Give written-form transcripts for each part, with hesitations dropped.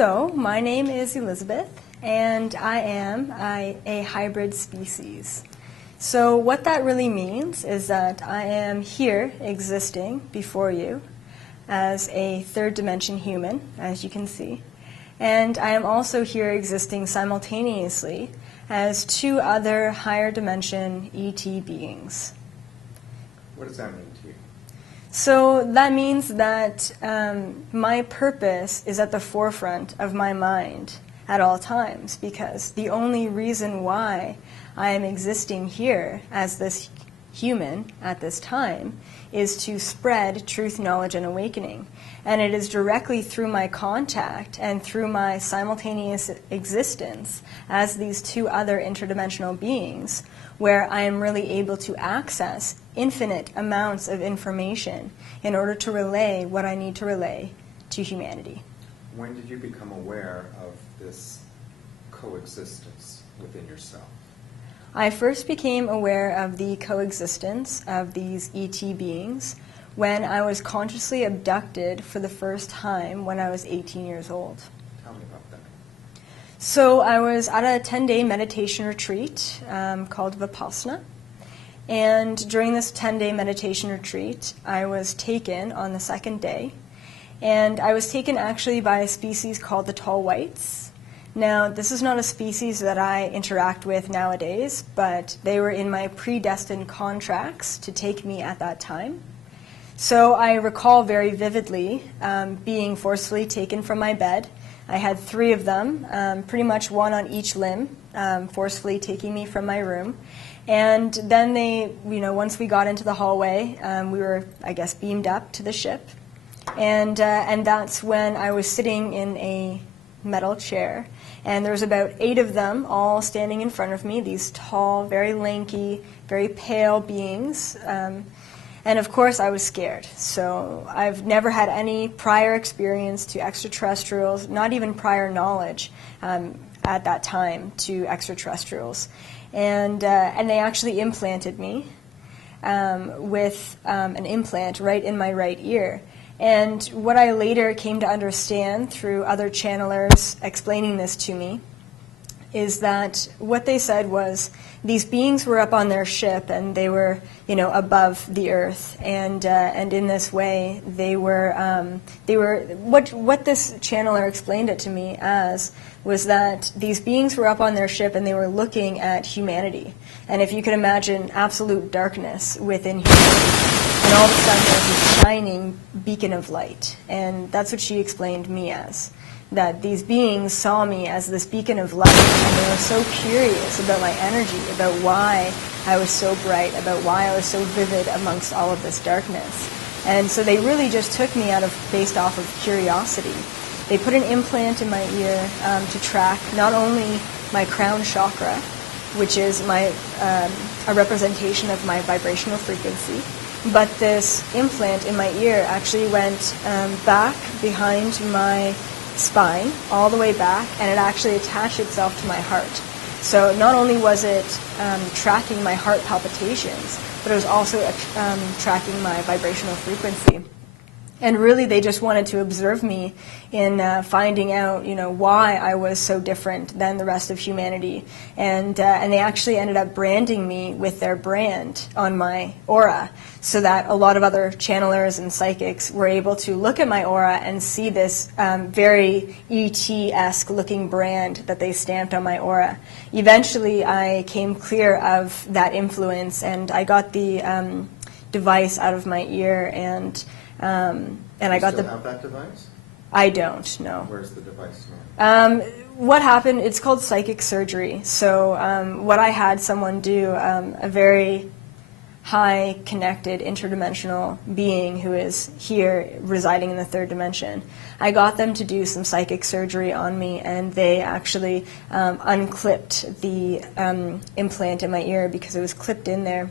So, my name is Elizabeth, and I am a hybrid species. So what that really means is that I am here existing before you as a third dimension human, as you can see. And I am also here existing simultaneously as two other higher dimension ET beings. What does that mean to you? So that means that my purpose is at the forefront of my mind at all times, because the only reason why I am existing here as this human at this time is to spread truth, knowledge, and awakening. And it is directly through my contact and through my simultaneous existence as these two other interdimensional beings where I am really able to access infinite amounts of information in order to relay what I need to relay to humanity. When did you become aware of this coexistence within yourself? I first became aware of the coexistence of these ET beings when I was consciously abducted for the first time when I was 18 years old. Tell me about that. So I was at a 10-day meditation retreat called Vipassana. And during this 10-day meditation retreat, I was taken on the second day. And I was taken actually by a species called the tall whites. Now, this is not a species that I interact with nowadays, but they were in my predestined contracts to take me at that time. So I recall very vividly being forcefully taken from my bed. I had 3 of them, pretty much one on each limb, forcefully taking me from my room. And then they, once we got into the hallway, we were, I guess, beamed up to the ship. And that's when I was sitting in a metal chair. And there was about 8 of them all standing in front of me, these tall, very lanky, very pale beings. And of course, I was scared. So I've never had any prior experience to extraterrestrials, not even prior knowledge at that time to extraterrestrials. And they actually implanted me with an implant right in my right ear. And what I later came to understand through other channelers explaining this to me is that what they said was these beings were up on their ship and they were, above the earth, and in this way they were what this channeler explained it to me as was that these beings were up on their ship and they were looking at humanity, and if you could imagine absolute darkness within humanity. And all of a sudden there's this shining beacon of light. And that's what she explained me as. That these beings saw me as this beacon of light, and they were so curious about my energy, about why I was so bright, about why I was so vivid amongst all of this darkness. And so they really just took me based off of curiosity. They put an implant in my ear to track not only my crown chakra, which is a representation of my vibrational frequency, but this implant in my ear actually went back behind my spine, all the way back, and it actually attached itself to my heart. So not only was it tracking my heart palpitations, but it was also tracking my vibrational frequency. And really, they just wanted to observe me in finding out, why I was so different than the rest of humanity. And they actually ended up branding me with their brand on my aura, so that a lot of other channelers and psychics were able to look at my aura and see this very ET-esque looking brand that they stamped on my aura. Eventually, I came clear of that influence, and I got the device out of my ear, and I got still have that device? I don't, no. Where's the device now? What happened, it's called psychic surgery. So what I had someone do, a very high connected interdimensional being who is here residing in the third dimension, I got them to do some psychic surgery on me, and they actually unclipped the implant in my ear because it was clipped in there.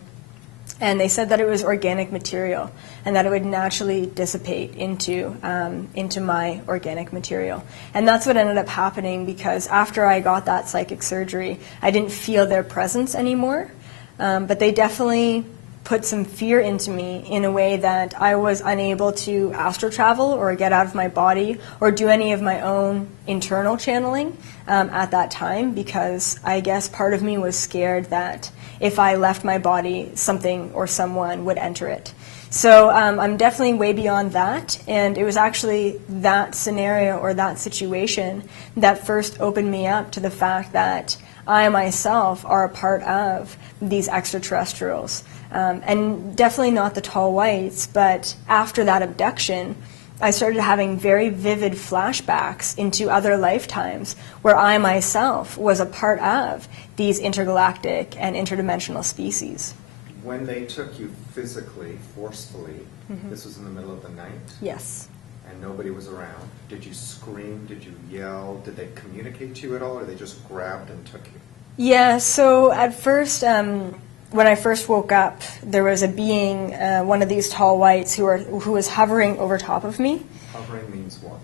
And they said that it was organic material and that it would naturally dissipate into my organic material. And that's what ended up happening, because after I got that psychic surgery, I didn't feel their presence anymore. But they definitely put some fear into me in a way that I was unable to astral travel or get out of my body or do any of my own internal channeling at that time, because I guess part of me was scared that if I left my body, something or someone would enter it. So I'm definitely way beyond that, and it was actually that scenario or that situation that first opened me up to the fact that I myself are a part of these extraterrestrials. And definitely not the tall whites, but after that abduction, I started having very vivid flashbacks into other lifetimes where I myself was a part of these intergalactic and interdimensional species. When they took you physically, forcefully, this was in the middle of the night? Yes. And nobody was around. Did you scream? Did you yell? Did they communicate to you at all, or they just grabbed and took you? Yeah, so at first, when I first woke up, there was a being, one of these tall whites, who was hovering over top of me. Hovering means what?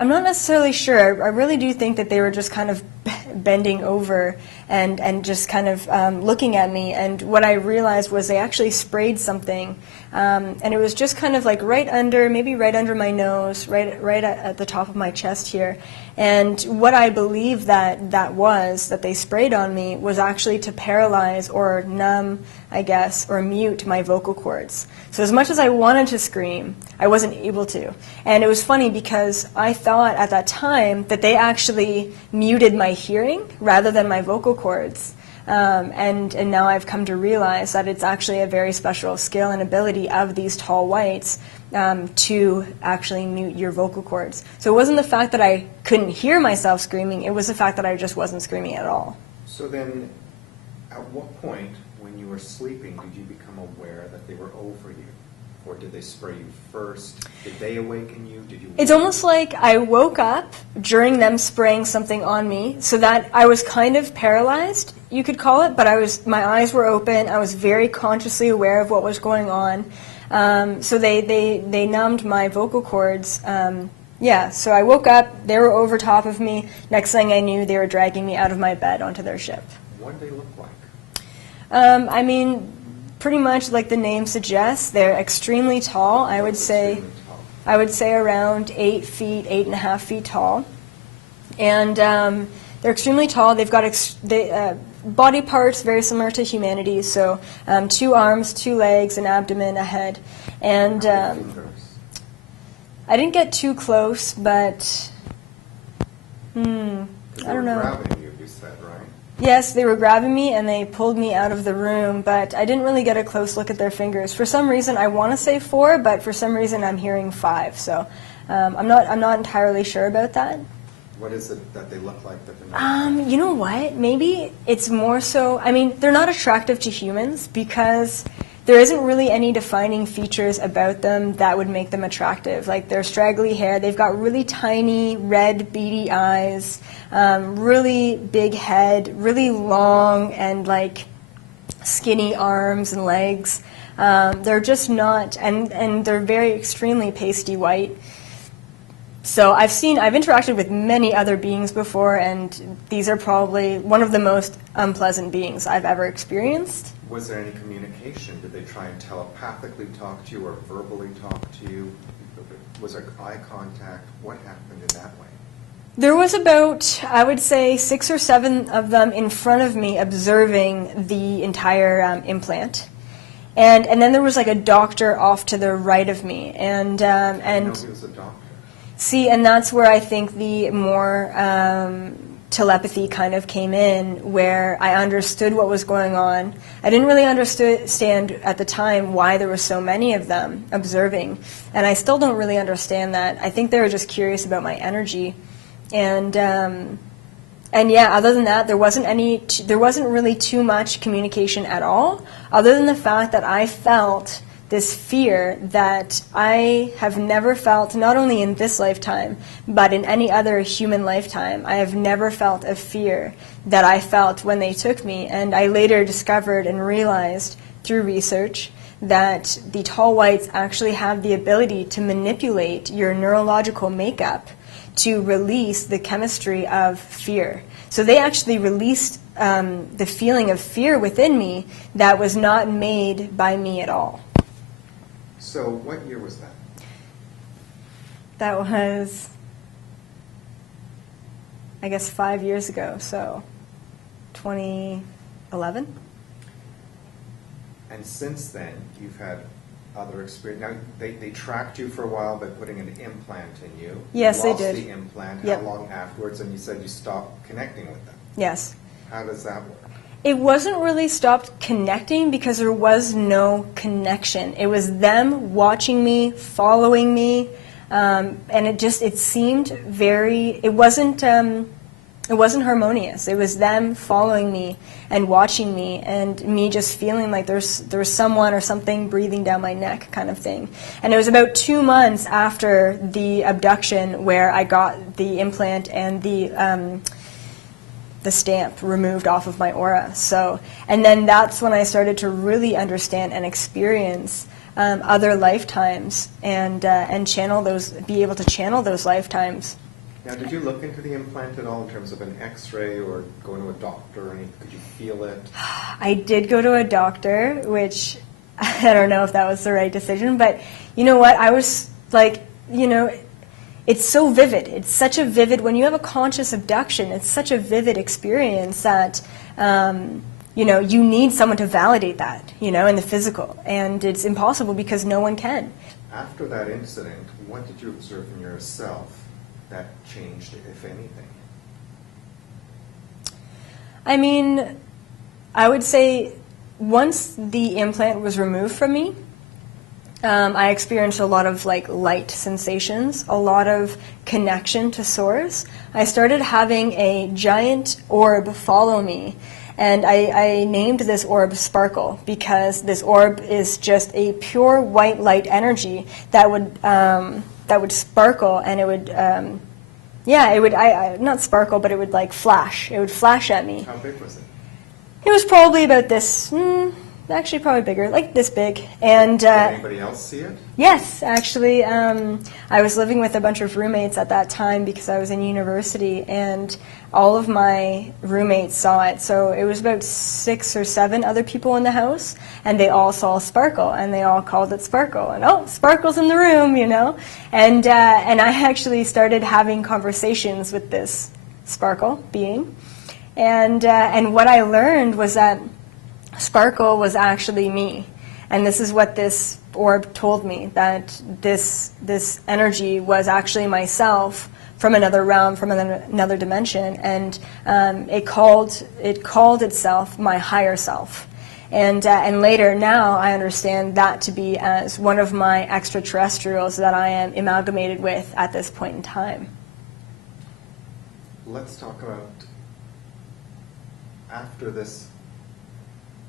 I'm not necessarily sure. I really do think that they were just kind of bending over and just kind of looking at me. And what I realized was they actually sprayed something, and it was just kind of like maybe right under my nose, right at the top of my chest here. And what I believe that they sprayed on me was actually to paralyze or numb, I guess, or mute my vocal cords. So as much as I wanted to scream, I wasn't able to. And it was funny because I thought at that time that they actually muted my hearing rather than my vocal cords. And now I've come to realize that it's actually a very special skill and ability of these tall whites to actually mute your vocal cords. So it wasn't the fact that I couldn't hear myself screaming, it was the fact that I just wasn't screaming at all. So then, at what point, when you were sleeping, did you become aware that they were over you? Or did they spray you first? Did they awaken you? Did you? It's almost like I woke up during them spraying something on me, so that I was kind of paralyzed, you could call it, but my eyes were open. I was very consciously aware of what was going on. So they numbed my vocal cords. So I woke up, they were over top of me. Next thing I knew, they were dragging me out of my bed onto their ship. What did they look like? I mean, pretty much like the name suggests, they're extremely tall. I would say around 8 feet, 8.5 feet tall. And they're extremely tall. They've got body parts very similar to humanity, so 2 arms, 2 legs, an abdomen, a head. And I didn't get too close, but I don't know. Grabbing you said, right? Yes, they were grabbing me and they pulled me out of the room, but I didn't really get a close look at their fingers. For some reason, I want to say 4, but for some reason, I'm hearing 5. So I'm not entirely sure about that. What is it that they look like that they're not? You know what? Maybe it's more so. I mean, they're not attractive to humans because there isn't really any defining features about them that would make them attractive. Like their straggly hair, they've got really tiny red beady eyes, really big head, really long and like skinny arms and legs. They're just not, and they're very extremely pasty white. So I've interacted with many other beings before, and these are probably one of the most unpleasant beings I've ever experienced. Was there any communication? Did they try and telepathically talk to you or verbally talk to you? Was there eye contact? What happened in that way? There was about, I would say, 6 or 7 of them in front of me observing the entire implant. And then there was like a doctor off to the right of me. And I know he was a doctor. See, and that's where I think the more telepathy kind of came in, where I understood what was going on. I didn't really understand at the time why there were so many of them observing, and I still don't really understand that. I think they were just curious about my energy, and yeah, other than that, there wasn't really too much communication at all, other than the fact that I felt this fear that I have never felt, not only in this lifetime, but in any other human lifetime. I have never felt a fear that I felt when they took me. And I later discovered and realized through research that the tall whites actually have the ability to manipulate your neurological makeup to release the chemistry of fear. So they actually released the feeling of fear within me that was not made by me at all. So what year was that? That was, I guess, 5 years ago, so 2011. And since then, you've had other experience. Now, they tracked you for a while by putting an implant in you. Yes, you they did. Lost the implant. Yep. How long afterwards? And you said you stopped connecting with them. Yes. How does that work? It wasn't really stopped connecting because there was no connection. It was them watching me, following me, and it seemed very. It wasn't harmonious. It was them following me and watching me, and me just feeling like there was someone or something breathing down my neck, kind of thing. And it was about 2 months after the abduction where I got the implant and the stamp removed off of my aura. So, and then that's when I started to really understand and experience other lifetimes and be able to channel those lifetimes. Now, did you look into the implant at all in terms of an X-ray or going to a doctor or anything? Could you feel it? I did go to a doctor, which I don't know if that was the right decision, but you know what? I was like, it's so vivid. It's such a vivid, when you have a conscious abduction, it's such a vivid experience that, you need someone to validate that, in the physical. And it's impossible because no one can. After that incident, what did you observe in yourself that changed, if anything? I mean, I would say once the implant was removed from me, I experienced a lot of light sensations, a lot of connection to source. I started having a giant orb follow me, and I named this orb Sparkle because this orb is just a pure white light energy that would sparkle, and it would not sparkle, but it would flash. It would flash at me. How big was it? It was probably about this. Actually, probably bigger, like this big. And did anybody else see it? Yes, actually, I was living with a bunch of roommates at that time because I was in university, and all of my roommates saw it. So it was about 6 or 7 other people in the house, and they all saw Sparkle, and they all called it Sparkle. And Sparkle's in the room, And I actually started having conversations with this Sparkle being, and what I learned was that Sparkle was actually me, and this is what this orb told me, that this energy was actually myself from another realm, from another dimension, and it called itself my higher self. And later now I understand that to be as one of my extraterrestrials that I am amalgamated with at this point in time. Let's talk about after this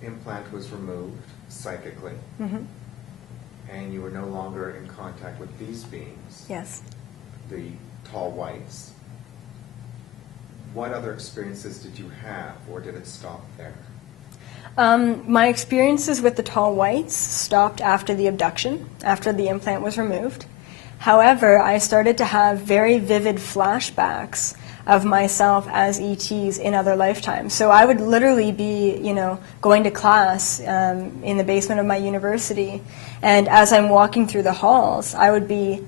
implant was removed psychically, Mm-hmm. and you were no longer in contact with these beings, Yes. the tall whites. What other experiences did you have, or did it stop there? My experiences with the tall whites stopped after the abduction, after the implant was removed. However, I started to have very vivid flashbacks of myself as ETs in other lifetimes. So I would literally be, going to class in the basement of my university, and as I'm walking through the halls, I would be,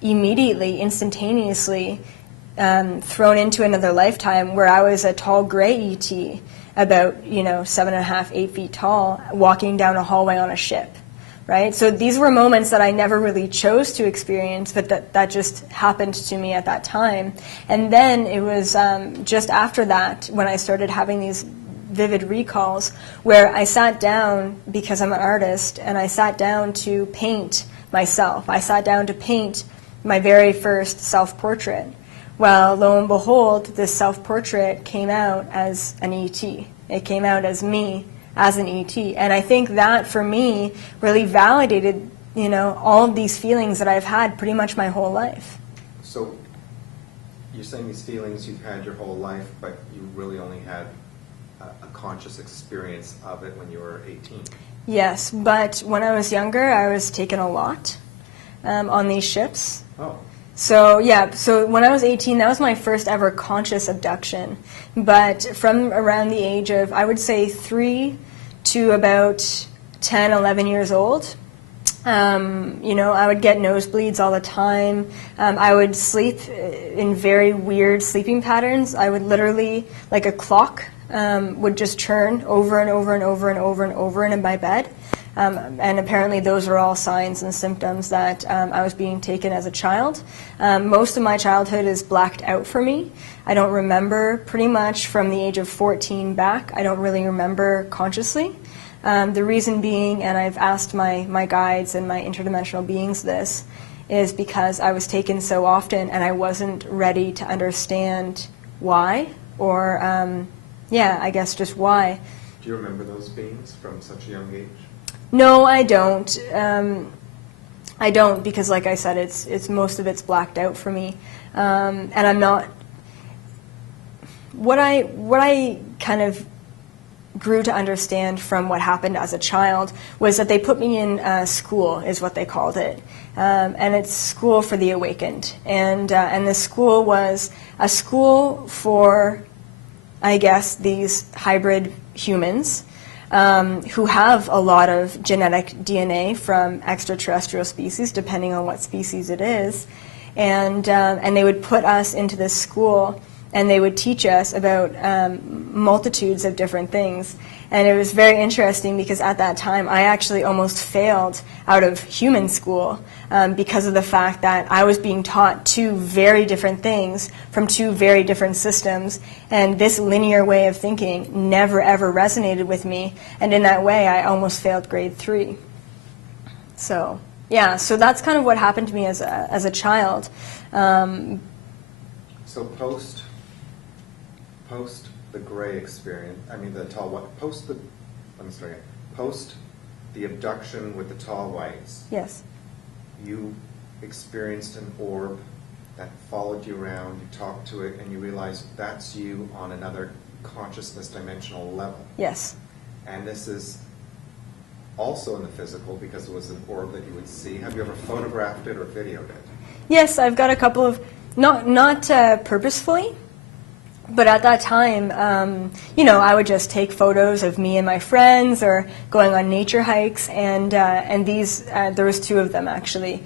immediately, instantaneously thrown into another lifetime where I was a tall gray ET, about 7.5, 8 feet tall, walking down a hallway on a ship. Right? So these were moments that I never really chose to experience, but that just happened to me at that time. And then it was just after that when I started having these vivid recalls where I sat down, because I'm an artist, and I sat down to paint myself. I sat down to paint my very first self-portrait. Well, lo and behold, this self-portrait came out as an ET. It came out as me as an ET. And I think that, for me, really validated, all of these feelings that I've had pretty much my whole life. So you're saying these feelings you've had your whole life, but you really only had a conscious experience of it when you were 18. Yes, but when I was younger, I was taken a lot on these ships. Oh. So yeah, so when I was 18, that was my first ever conscious abduction. But from around the age of, I would say 3 to about 10, 11 years old, I would get nosebleeds all the time. I would sleep in very weird sleeping patterns. I would literally, like a clock, would just churn over and over and over and over and over in my bed. And apparently those are all signs and symptoms that I was being taken as a child. Most of my childhood is blacked out for me. I don't remember pretty much from the age of 14 back. I don't really remember consciously. The reason being, and I've asked my guides and my interdimensional beings this, is because I was taken so often and I wasn't ready to understand why, or I guess just why. Do you remember those beings from such a young age? No, I don't. I don't, because like I said, it's most of it's blacked out for me, and I'm not. What I kind of grew to understand from what happened as a child was that they put me in school, is what they called it, and it's school for the awakened, and the school was a school for, I guess, these hybrid humans. Who have a lot of genetic DNA from extraterrestrial species, depending on what species it is, and they would put us into this school, and they would teach us about multitudes of different things. And it was very interesting because at that time I actually almost failed out of human school because of the fact that I was being taught two very different things from two very different systems, and this linear way of thinking never ever resonated with me, and in that way I almost failed grade 3. So yeah, so that's kind of what happened to me as a child. So post the gray experience, post the abduction with the tall whites. Yes. You experienced an orb that followed you around, you talked to it, and you realized that's you on another consciousness dimensional level. Yes. And this is also in the physical because it was an orb that you would see. Have you ever photographed it or videoed it? Yes, I've got a couple of, not purposefully, but at that time, I would just take photos of me and my friends or going on nature hikes, and these, there was 2 of them actually.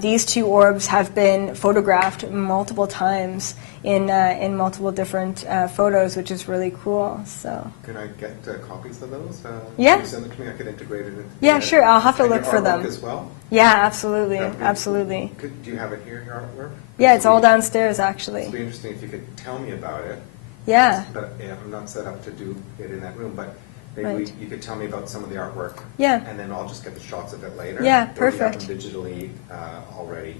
These 2 orbs have been photographed multiple times in multiple different photos, which is really cool. So. Can I get copies of those? Yeah. Can you send them to me? I could integrate it into Yeah, sure. I'll have to look for artwork them as well. Yeah, absolutely, absolutely. Do you have it here, your artwork? Yeah, it's all downstairs actually. It'd be interesting if you could tell me about it. Yeah. But I'm not set up to do it in that room, but maybe Right. you could tell me about some of the artwork. Yeah. And then I'll just get the shots of it later. Yeah, Or do you have perfect. them digitally already?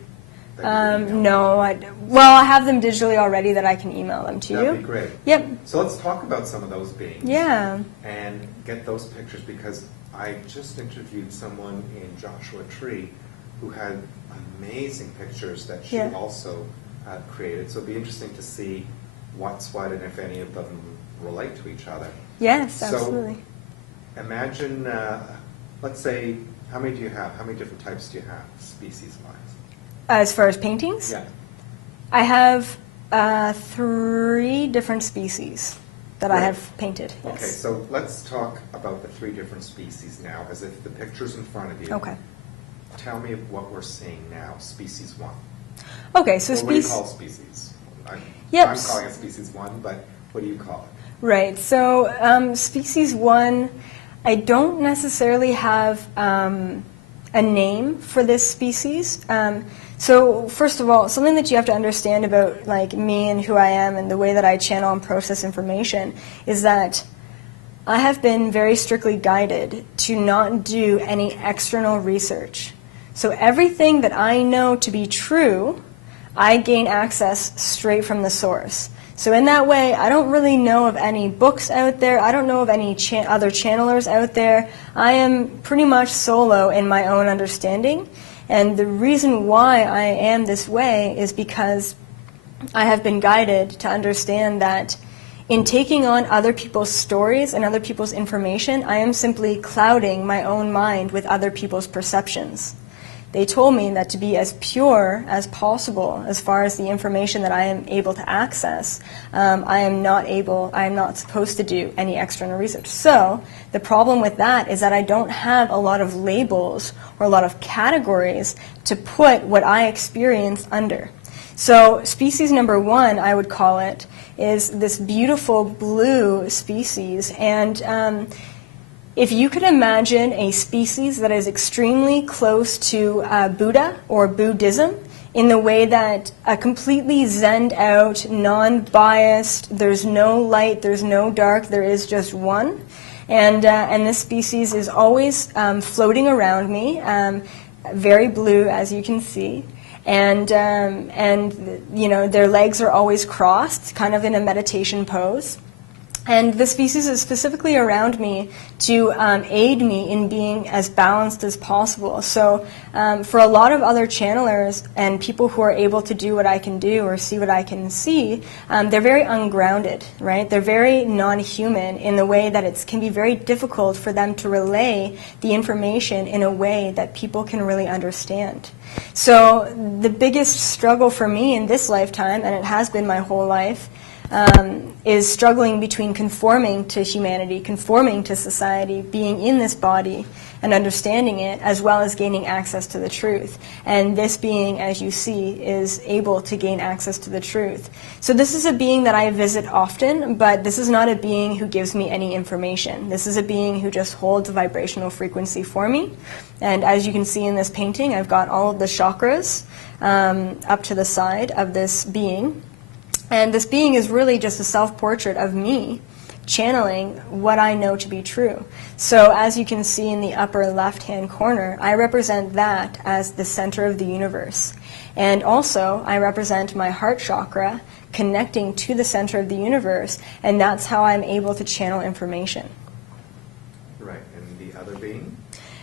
that you can email? No, I have them digitally already that I can email them to you. That'd be great. Yep. So let's talk about some of those beings. Yeah. And get those pictures, because I just interviewed someone in Joshua Tree who had amazing pictures that she Yeah. also created. So it'd be interesting to see what's what and if any of them relate to each other. Yes, So, absolutely. Imagine, let's say, how many do you have? How many different types do you have, species-wise? As far as paintings? Yeah. I have 3 different species that I Great. have painted. Yes. Okay, so let's talk about the 3 different species now, as if the picture's in front of you. Okay. Tell me what we're seeing now, species 1. Okay, so Or what do you species. call species? Yep. I'm calling it species 1, but what do you call it? Right. So species 1, I don't necessarily have a name for this species. So first of all, something that you have to understand about like me and who I am and the way that I channel and process information is that I have been very strictly guided to not do any external research. So everything that I know to be true, I gain access straight from the source. So in that way, I don't really know of any books out there. I don't know of any other channelers out there. I am pretty much solo in my own understanding. And the reason why I am this way is because I have been guided to understand that in taking on other people's stories and other people's information, I am simply clouding my own mind with other people's perceptions. they told me that to be as pure as possible as far as the information that I am able to access, I am not supposed to do any external research. So the problem with that is that I don't have a lot of labels or a lot of categories to put what I experience under. So species number 1, I would call it, is this beautiful blue species. And if you could imagine a species that is extremely close to Buddha or Buddhism, in the way that a completely zened out, non-biased, there's no light, there's no dark, there is just one. And this species is always floating around me, very blue, as you can see. And you know, their legs are always crossed, kind of in a meditation pose. And the species is specifically around me to aid me in being as balanced as possible. So for a lot of other channelers and people who are able to do what I can do or see what I can see, they're very ungrounded, right? They're very non-human in the way that it can be very difficult for them to relay the information in a way that people can really understand. So the biggest struggle for me in this lifetime, and it has been my whole life, is struggling between conforming to humanity, conforming to society, being in this body and understanding it, as well as gaining access to the truth. And this being, as you see, is able to gain access to the truth. So this is a being that I visit often, but this is not a being who gives me any information. This is a being who just holds a vibrational frequency for me. And as you can see in this painting, I've got all of the chakras up to the side of this being. And this being is really just a self-portrait of me channeling what I know to be true. So as you can see in the upper left-hand corner, I represent that as the center of the universe. And also, I represent my heart chakra connecting to the center of the universe, and that's how I'm able to channel information. Right, and the other being?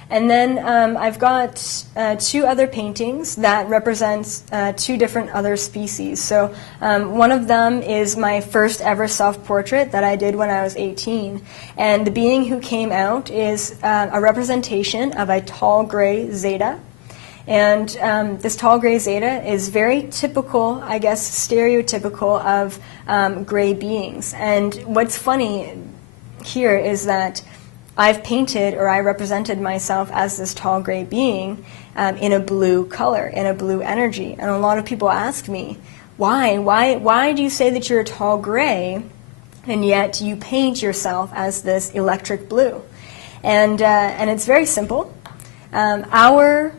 And then I've got 2 other paintings that represent 2 different other species. So one of them is my first ever self-portrait that I did when I was 18. And the being who came out is a representation of a tall gray zeta. And this tall gray zeta is very typical, I guess, stereotypical of gray beings. And what's funny here is that I've painted, or I represented myself as this tall gray being in a blue color, in a blue energy. And a lot of people ask me, why do you say that you're a tall gray, and yet you paint yourself as this electric blue? And it's very simple. Our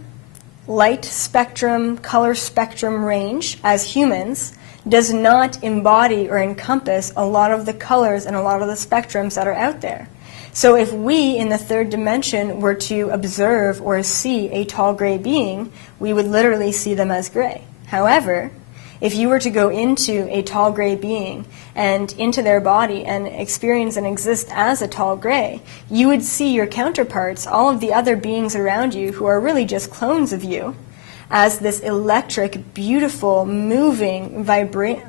light spectrum, color spectrum range as humans does not embody or encompass a lot of the colors and a lot of the spectrums that are out there. So if we, in the 3rd dimension, were to observe or see a tall gray being, we would literally see them as gray. However, if you were to go into a tall gray being and into their body and experience and exist as a tall gray, you would see your counterparts, all of the other beings around you who are really just clones of you, as this electric, beautiful, moving, vibrant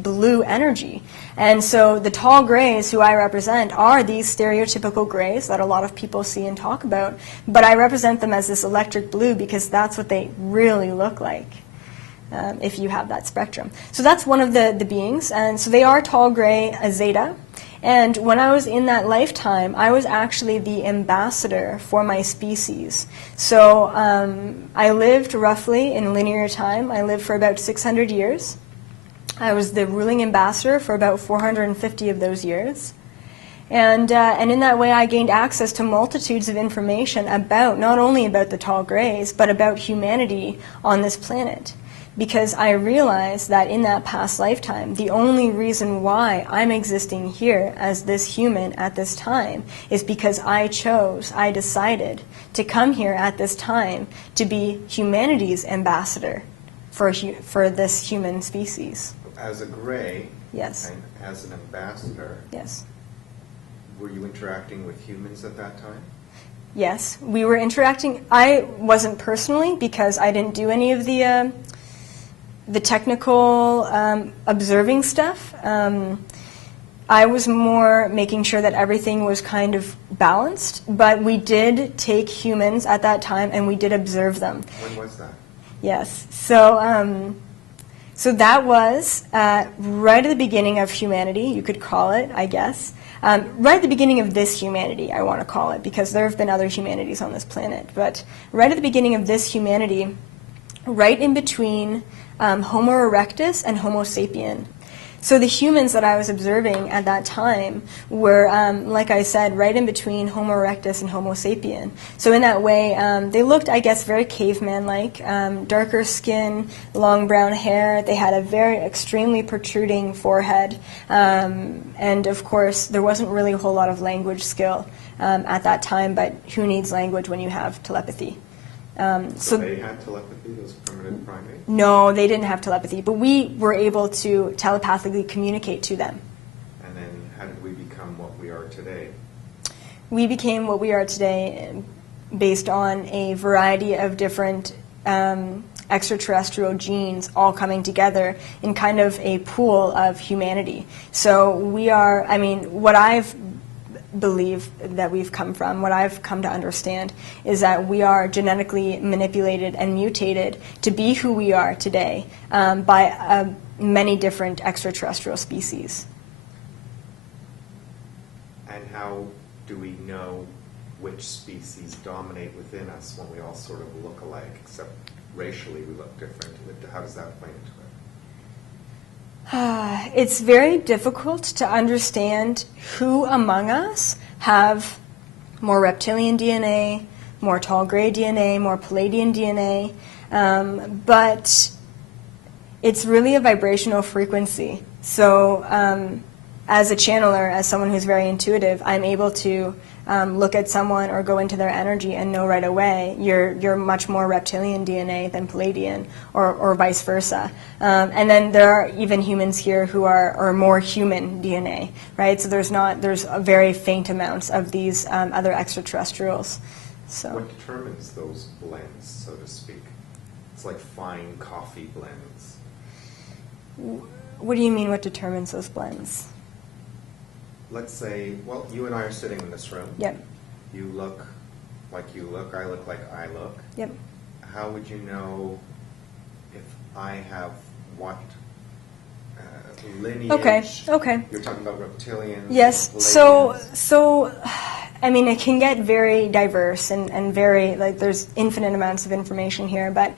blue energy. And so the tall grays who I represent are these stereotypical grays that a lot of people see and talk about, but I represent them as this electric blue because that's what they really look like. If you have that spectrum. So that's one of the beings, and so they are tall gray, a zeta. And when I was in that lifetime, I was actually the ambassador for my species. So I lived roughly in linear time. I lived for about 600 years. I was the ruling ambassador for about 450 of those years. And in that way, I gained access to multitudes of information about, not only about the tall grays, but about humanity on this planet. Because I realized that in that past lifetime, the only reason why I'm existing here as this human at this time is because I decided to come here at this time to be humanity's ambassador for this human species. As a gray, yes, and as an ambassador, yes, were you interacting with humans at that time? Yes, we were interacting. I wasn't personally, because I didn't do any of the technical observing stuff. I was more making sure that everything was kind of balanced, but we did take humans at that time and we did observe them. When was that? Yes. So that was right at the beginning of humanity, you could call it, I guess. Right at the beginning of this humanity, I want to call it, because there have been other humanities on this planet. But right at the beginning of this humanity, right in between Homo erectus and Homo sapien. So the humans that I was observing at that time were, like I said, right in between Homo erectus and Homo sapien. So in that way, they looked, I guess, very caveman-like, darker skin, long brown hair. They had a very extremely protruding forehead. And of course, there wasn't really a whole lot of language skill at that time, but who needs language when you have telepathy? So they had telepathy, those primitive primates? No, they didn't have telepathy, but we were able to telepathically communicate to them. And then how did we become what we are today? We became what we are today based on a variety of different extraterrestrial genes all coming together in kind of a pool of humanity. So we are, I mean, what I've believe that we've come from, what I've come to understand, is that we are genetically manipulated and mutated to be who we are today by many different extraterrestrial species. And how do we know which species dominate within us when we all sort of look alike, except racially we look different? How does that play into it? It's very difficult to understand who among us have more reptilian DNA, more tall gray DNA, more Palladian DNA, but it's really a vibrational frequency. So as a channeler, as someone who's very intuitive, I'm able to look at someone or go into their energy and know right away you're much more reptilian DNA than Palladian, or vice versa. And then there are even humans here who are more human DNA, right? So there's very faint amounts of these other extraterrestrials. So what determines those blends, so to speak? It's like fine coffee blends. What do you mean, what determines those blends? Let's say, well, you and I are sitting in this room. Yep. You look like you look, I look like I look. Yep. How would you know if I have what lineage? Okay. You're talking about reptilians. Yes. Palladians. So, I mean, it can get very diverse and very, like, there's infinite amounts of information here, but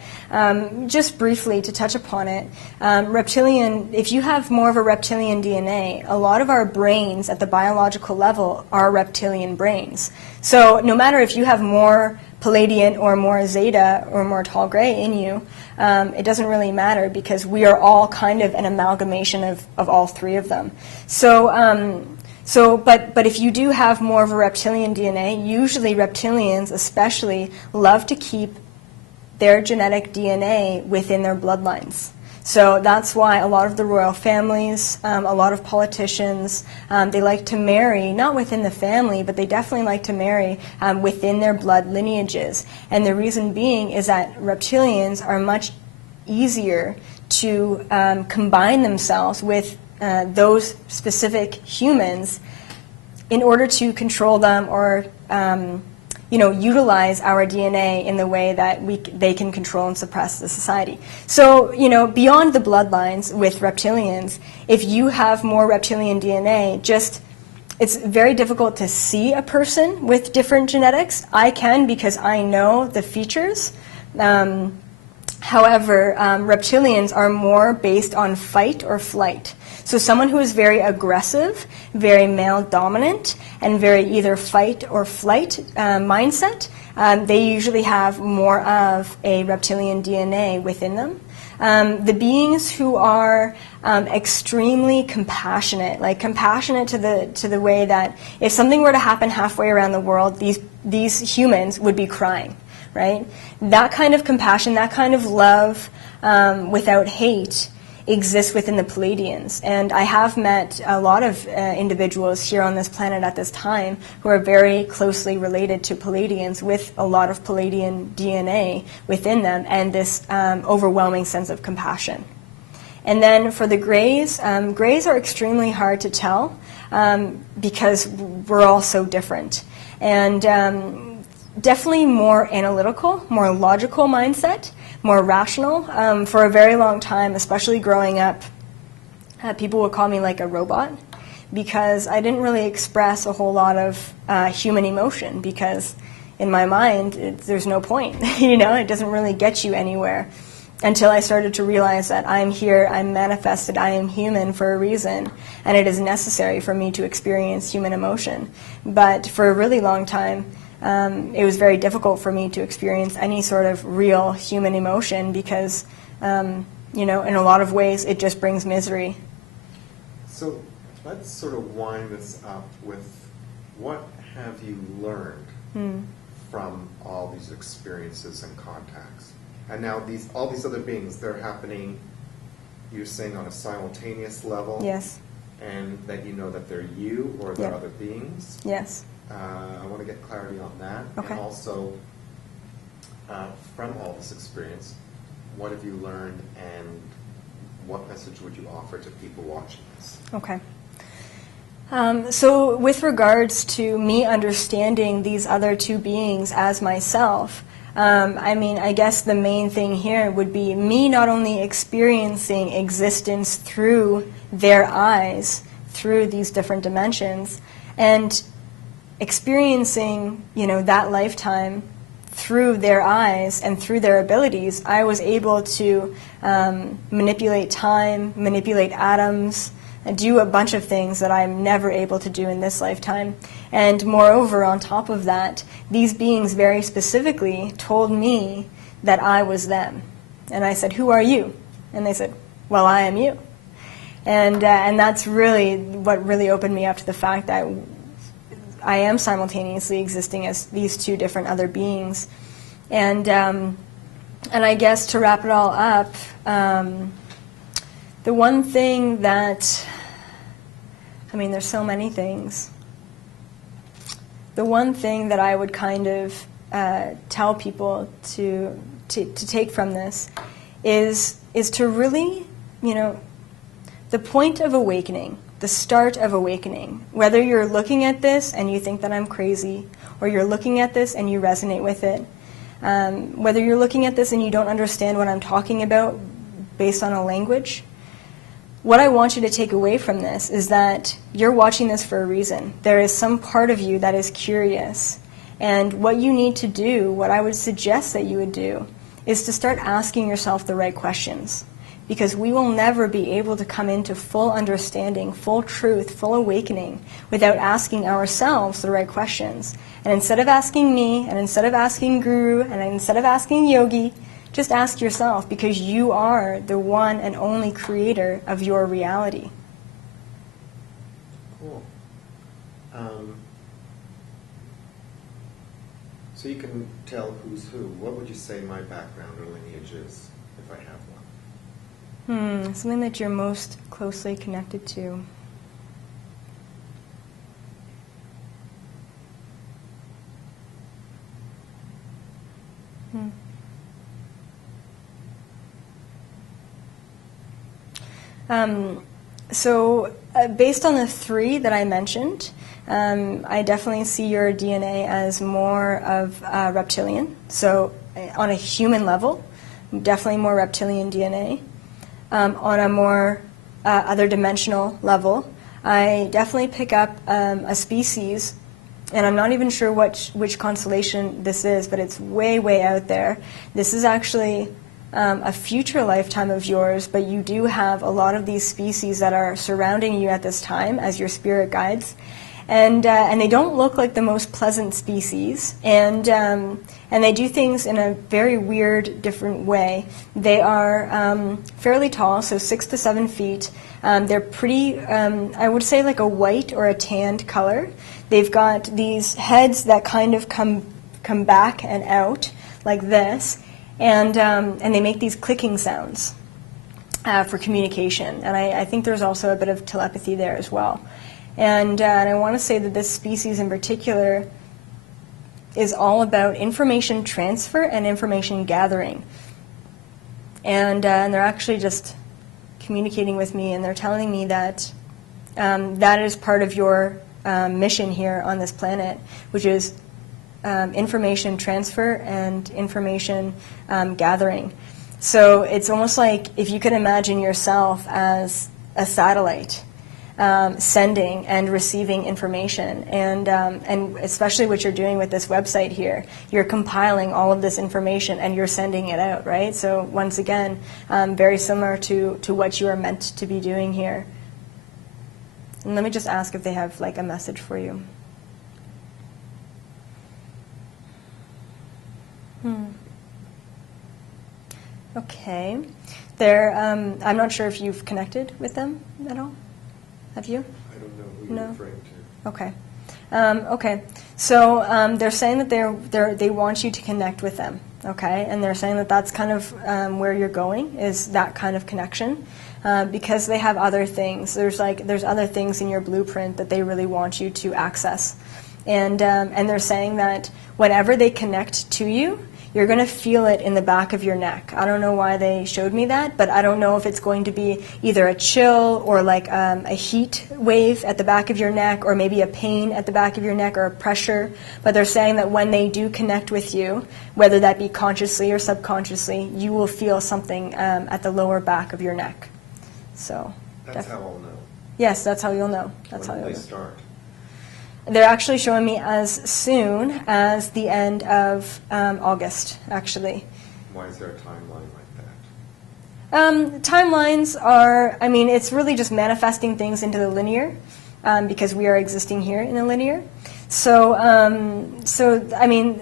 just briefly to touch upon it, reptilian, if you have more of a reptilian DNA, a lot of our brains at the biological level are reptilian brains. So no matter if you have more Palladian or more Zeta or more tall gray in you, it doesn't really matter because we are all kind of an amalgamation of all three of them. But if you do have more of a reptilian DNA, usually reptilians especially love to keep their genetic DNA within their bloodlines. So that's why a lot of the royal families, a lot of politicians, they like to marry, not within the family, but they definitely like to marry within their blood lineages. And the reason being is that reptilians are much easier to combine themselves with those specific humans in order to control them or utilize our DNA in the way that they can control and suppress the society. So, beyond the bloodlines with reptilians, if you have more reptilian DNA, it's very difficult to see a person with different genetics. I can because I know the features. However, reptilians are more based on fight or flight. So someone who is very aggressive, very male dominant, and very either fight or flight mindset, they usually have more of a reptilian DNA within them. The beings who are extremely compassionate, like compassionate to the way that if something were to happen halfway around the world, these humans would be crying, right? That kind of compassion, that kind of love without hate exists within the Palladians. And I have met a lot of individuals here on this planet at this time who are very closely related to Palladians with a lot of Palladian DNA within them and this overwhelming sense of compassion. And then for the Greys, Greys are extremely hard to tell. because we're all so different. And definitely more analytical, more logical mindset, more rational. For a very long time, especially growing up, people would call me like a robot because I didn't really express a whole lot of human emotion, because in my mind, there's no point. It doesn't really get you anywhere, until I started to realize that I'm here, I'm manifested, I am human for a reason, and it is necessary for me to experience human emotion. But for a really long time, it was very difficult for me to experience any sort of real human emotion because, in a lot of ways, it just brings misery. So let's sort of wind this up with, what have you learned from all these experiences and contacts? And now all these other beings, they're happening, you're saying, on a simultaneous level? Yes. And that you know that they're you or they're other beings? Yes. I want to get clarity on that. Okay. And also, from all this experience, what have you learned, and what message would you offer to people watching this? Okay. So with regards to me understanding these other two beings as myself, I guess the main thing here would be me not only experiencing existence through their eyes, through these different dimensions, and experiencing, that lifetime through their eyes and through their abilities. I was able to manipulate time, manipulate atoms, and do a bunch of things that I'm never able to do in this lifetime. And moreover, on top of that, these beings very specifically told me that I was them. And I said, "Who are you?" And they said, "Well, I am you." And that's really what really opened me up to the fact that I am simultaneously existing as these two different other beings. And I guess to wrap it all up, the one thing that, there's so many things. The one thing that I would kind of tell people to take from this is to really, the point of awakening, the start of awakening, whether you're looking at this and you think that I'm crazy, or you're looking at this and you resonate with it, whether you're looking at this and you don't understand what I'm talking about based on a language, what I want you to take away from this is that you're watching this for a reason. There is some part of you that is curious. And what you need to do, what I would suggest that you would do, is to start asking yourself the right questions. Because we will never be able to come into full understanding, full truth, full awakening without asking ourselves the right questions. And instead of asking me, and instead of asking Guru, and instead of asking Yogi, just ask yourself, because you are the one and only creator of your reality. Cool. So you can tell who's who. What would you say my background or lineage is, if I have one? Something that you're most closely connected to. Based on the three that I mentioned, I definitely see your DNA as more of reptilian. So on a human level, definitely more reptilian DNA. On a more other dimensional level, I definitely pick up a species, and I'm not even sure which constellation this is, but it's way, way out there. This is actually a future lifetime of yours, but you do have a lot of these species that are surrounding you at this time as your spirit guides. And they don't look like the most pleasant species, and they do things in a very weird, different way. They are fairly tall, so 6 to 7 feet. They're pretty, I would say, like a white or a tanned color. They've got these heads that kind of come back and out like this, and they make these clicking sounds for communication. And I think there's also a bit of telepathy there as well. And I want to say that this species in particular is all about information transfer and information gathering. And they're actually just communicating with me, and they're telling me that that is part of your mission here on this planet, which is information transfer and information gathering. So it's almost like if you could imagine yourself as a satellite sending and receiving information, and especially what you're doing with this website here, you're compiling all of this information and you're sending it out, right? So once again, very similar to what you are meant to be doing here. And let me just ask if they have like a message for you. Okay. I'm not sure if you've connected with them at all. Have you? I don't know who you're referring to. Okay. Okay. So they're saying that they want you to connect with them. Okay, and they're saying that that's kind of where you're going, is that kind of connection, because they have other things. There's other things in your blueprint that they really want you to access, and they're saying that whenever they connect to you, you're going to feel it in the back of your neck. I don't know why they showed me that, but I don't know if it's going to be either a chill or like a heat wave at the back of your neck, or maybe a pain at the back of your neck, or a pressure. But they're saying that when they do connect with you, whether that be consciously or subconsciously, you will feel something at the lower back of your neck. So that's how I'll know. Yes, that's how you'll know. That's when how will you'll they know. start? They're actually showing me as soon as the end of August, actually. Why is there a timeline like that? Timelines are, I mean, it's really just manifesting things into the linear, because we are existing here in the linear. So I mean,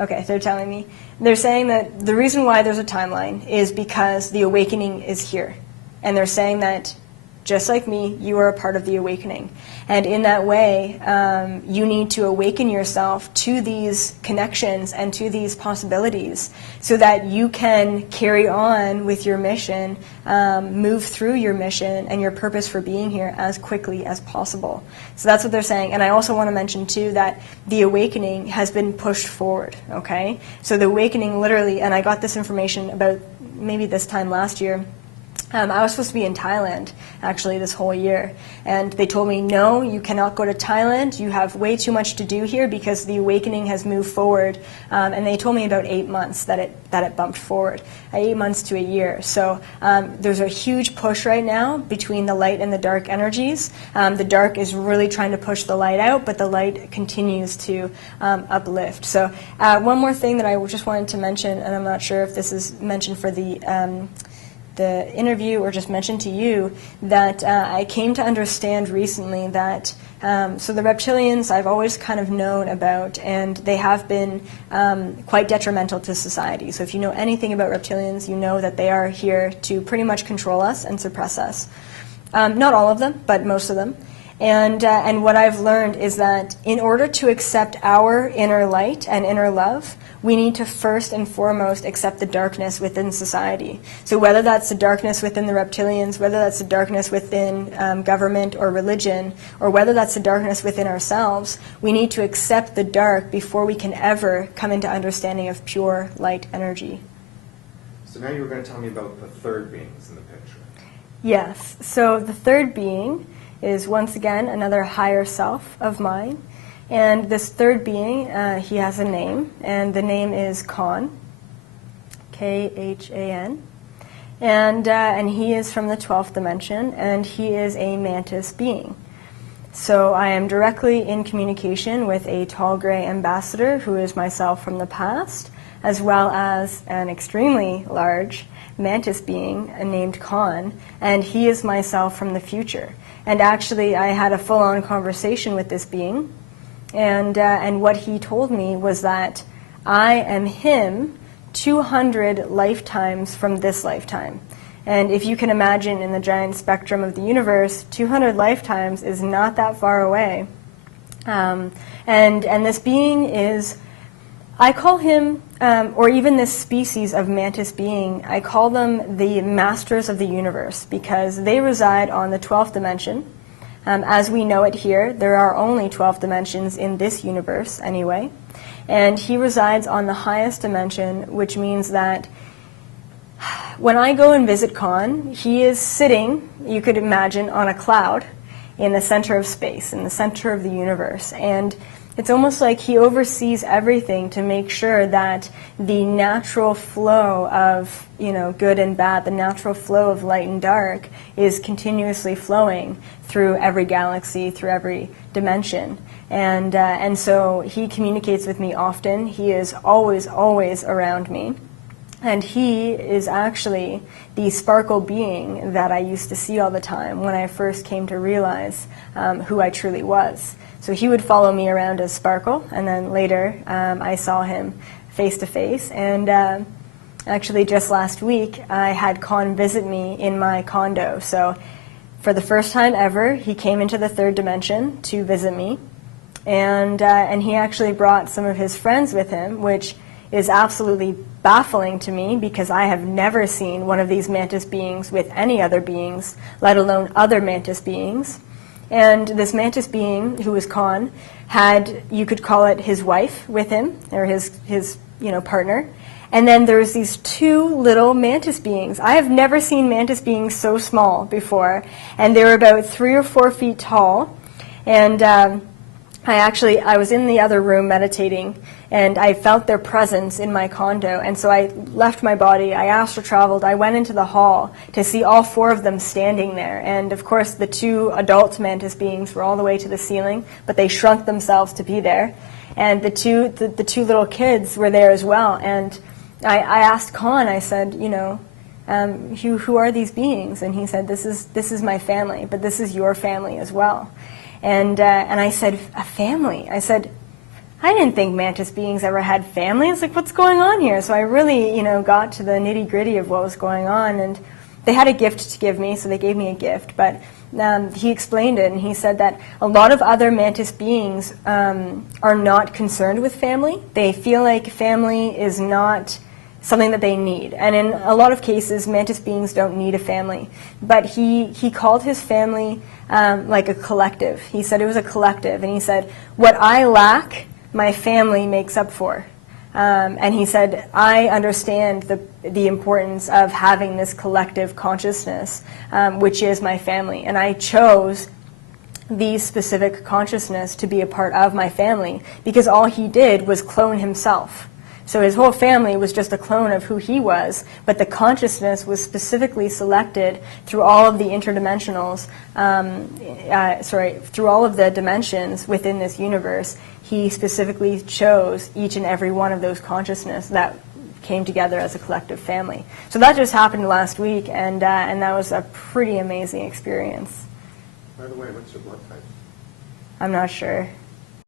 okay, they're telling me. They're saying that the reason why there's a timeline is because the awakening is here. And they're saying that, just like me, you are a part of the awakening. And in that way, you need to awaken yourself to these connections and to these possibilities so that you can carry on with your mission, move through your mission and your purpose for being here as quickly as possible. So that's what they're saying. And I also want to mention, too, that the awakening has been pushed forward, okay? So the awakening literally, and I got this information about maybe this time last year, I was supposed to be in Thailand, actually, this whole year. And they told me, no, you cannot go to Thailand. You have way too much to do here because the awakening has moved forward. And they told me about 8 months that it bumped forward, 8 months to a year. So there's a huge push right now between the light and the dark energies. The dark is really trying to push the light out, but the light continues to uplift. So one more thing that I just wanted to mention, and I'm not sure if this is mentioned for the interview or just mentioned to you, that I came to understand recently that so the reptilians I've always kind of known about, and they have been quite detrimental to society. So if you know anything about reptilians, you know that they are here to pretty much control us and suppress us. Not all of them, but most of them. And what I've learned is that in order to accept our inner light and inner love, we need to first and foremost accept the darkness within society. So whether that's the darkness within the reptilians, whether that's the darkness within government or religion, or whether that's the darkness within ourselves, we need to accept the dark before we can ever come into understanding of pure light energy. So now you were going to tell me about the third beings in the picture. Yes. So the third being is once again another higher self of mine. And this third being, he has a name, and the name is Khan, Khan. And he is from the 12th dimension, and he is a mantis being. So I am directly in communication with a tall gray ambassador who is myself from the past, as well as an extremely large mantis being named Khan, and he is myself from the future. And actually, I had a full-on conversation with this being, and what he told me was that I am him 200 lifetimes from this lifetime. And if you can imagine in the giant spectrum of the universe, 200 lifetimes is not that far away. And this being is, I call him, or even this species of mantis being, I call them the masters of the universe because they reside on the 12th dimension. As we know it here, there are only 12 dimensions in this universe anyway. And he resides on the highest dimension, which means that when I go and visit Khan, he is sitting, you could imagine, on a cloud. in the center of space, in the center of the universe. And it's almost like he oversees everything to make sure that the natural flow of, good and bad, the natural flow of light and dark is continuously flowing through every galaxy, through every dimension. And so he communicates with me often. He is always, always around me. And he is actually the sparkle being that I used to see all the time when I first came to realize who I truly was. So he would follow me around as Sparkle, and then later I saw him face to face. And actually just last week I had Con visit me in my condo. So for the first time ever, he came into the third dimension to visit me. And he actually brought some of his friends with him, which is absolutely baffling to me because I have never seen one of these mantis beings with any other beings, let alone other mantis beings. And this mantis being, who was Khan, had, you could call it his wife with him, or his partner. And then there was these two little mantis beings. I have never seen mantis beings so small before. And they were about 3 or 4 feet tall. And I was in the other room meditating, and I felt their presence in my condo. And so I left my body, I astral traveled, I went into the hall to see all 4 of them standing there. And of course the 2 adult mantis beings were all the way to the ceiling, but they shrunk themselves to be there. And the two little kids were there as well. And I asked Khan, I said, who are these beings? And he said, this is my family, but this is your family as well. And I said, a family? I said, I didn't think mantis beings ever had families. Like, what's going on here? So I really, got to the nitty-gritty of what was going on. And they had a gift to give me, so they gave me a gift. But he explained it, and he said that a lot of other mantis beings are not concerned with family. They feel like family is not something that they need. And in a lot of cases, mantis beings don't need a family. But he called his family like a collective. He said it was a collective. And he said, what I lack, my family makes up for. And he said, I understand the importance of having this collective consciousness, which is my family. And I chose the specific consciousness to be a part of my family because all he did was clone himself. So his whole family was just a clone of who he was, but the consciousness was specifically selected through all of the interdimensionals, through all of the dimensions within this universe. He specifically chose each and every one of those consciousness that came together as a collective family. So that just happened last week, and that was a pretty amazing experience. By the way, what's your blood type? I'm not sure.